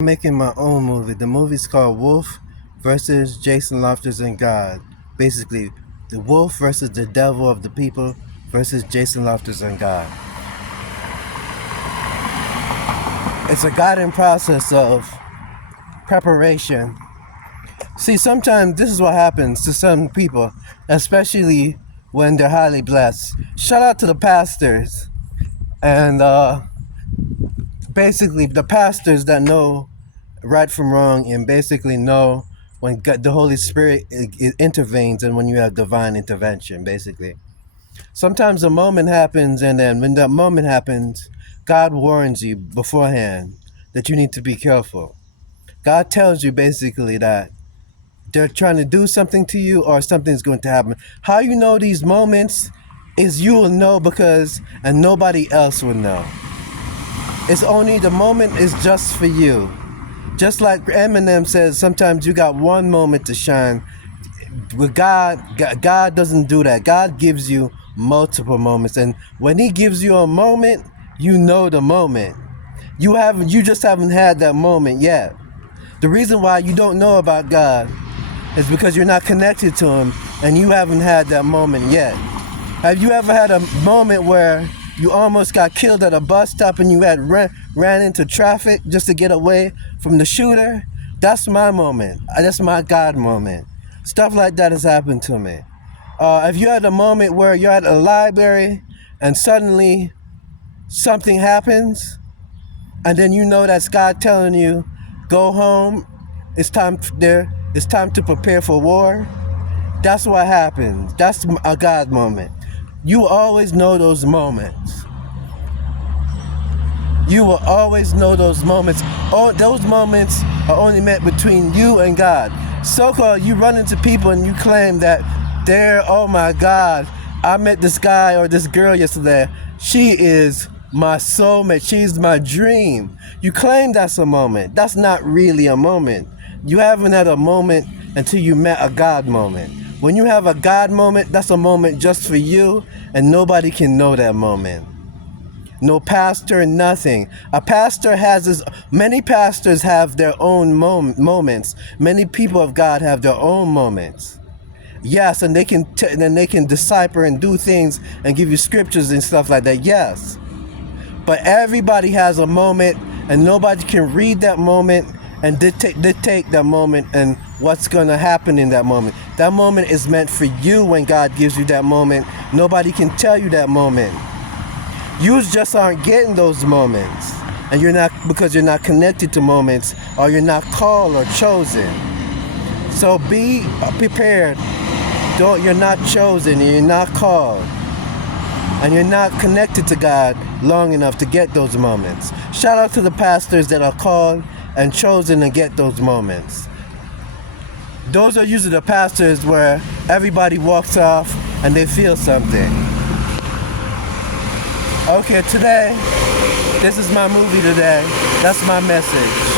Making my own movie. The movie's called Wolf versus Jason Loftus and God. Basically, the wolf versus the devil of the people versus Jason Loftus and God. It's a guiding process of preparation. See, sometimes this is what happens to some people, especially when they're highly blessed. Shout out to the pastors and basically the pastors that know right from wrong and basically know when God, the Holy Spirit intervenes and when you have divine intervention, basically. Sometimes a moment happens, and then when that moment happens, God warns you beforehand that you need to be careful. God tells you basically that they're trying to do something to you or something's going to happen. How you know these moments is you will know because, and nobody else will know. It's only the moment is just for you. Just like Eminem says, sometimes you got one moment to shine. With God doesn't do that. God gives you multiple moments, and when He gives you a moment, you know the moment. You just haven't had that moment yet. The reason why you don't know about God is because you're not connected to Him, and you haven't had that moment yet. Have you ever had a moment where you almost got killed at a bus stop and you had ran into traffic just to get away from the shooter? That's my moment. That's my God moment. Stuff like that has happened to me. If you had a moment where you're at a library and suddenly something happens, and then you know that's God telling you, go home, it's time to prepare for war. That's what happens. That's a God moment. You will always know those moments. You will always know those moments. Oh, those moments are only meant between you and God. So-called, you run into people and you claim that oh my God, I met this guy or this girl yesterday. She is my soulmate. She's my dream. You claim that's a moment. That's not really a moment. You haven't had a moment until you met a God moment. When you have a God moment, that's a moment just for you, and nobody can know that moment. No pastor, nothing. Many pastors have their own moments. Many people of God have their own moments. Yes, and they can decipher and do things and give you scriptures and stuff like that. Yes. But everybody has a moment, and nobody can read that moment and dictate that moment and what's going to happen in that moment. That moment is meant for you. When God gives you that moment, nobody can tell you that moment. You just aren't getting those moments, and because you're not connected to moments, or you're not called or chosen. So be prepared. You're not chosen, and you're not called, and you're not connected to God long enough to get those moments. Shout out to the pastors that are called and chosen to get those moments. Those are usually the pastors where everybody walks off and they feel something. Okay, today, this is my movie today. That's my message.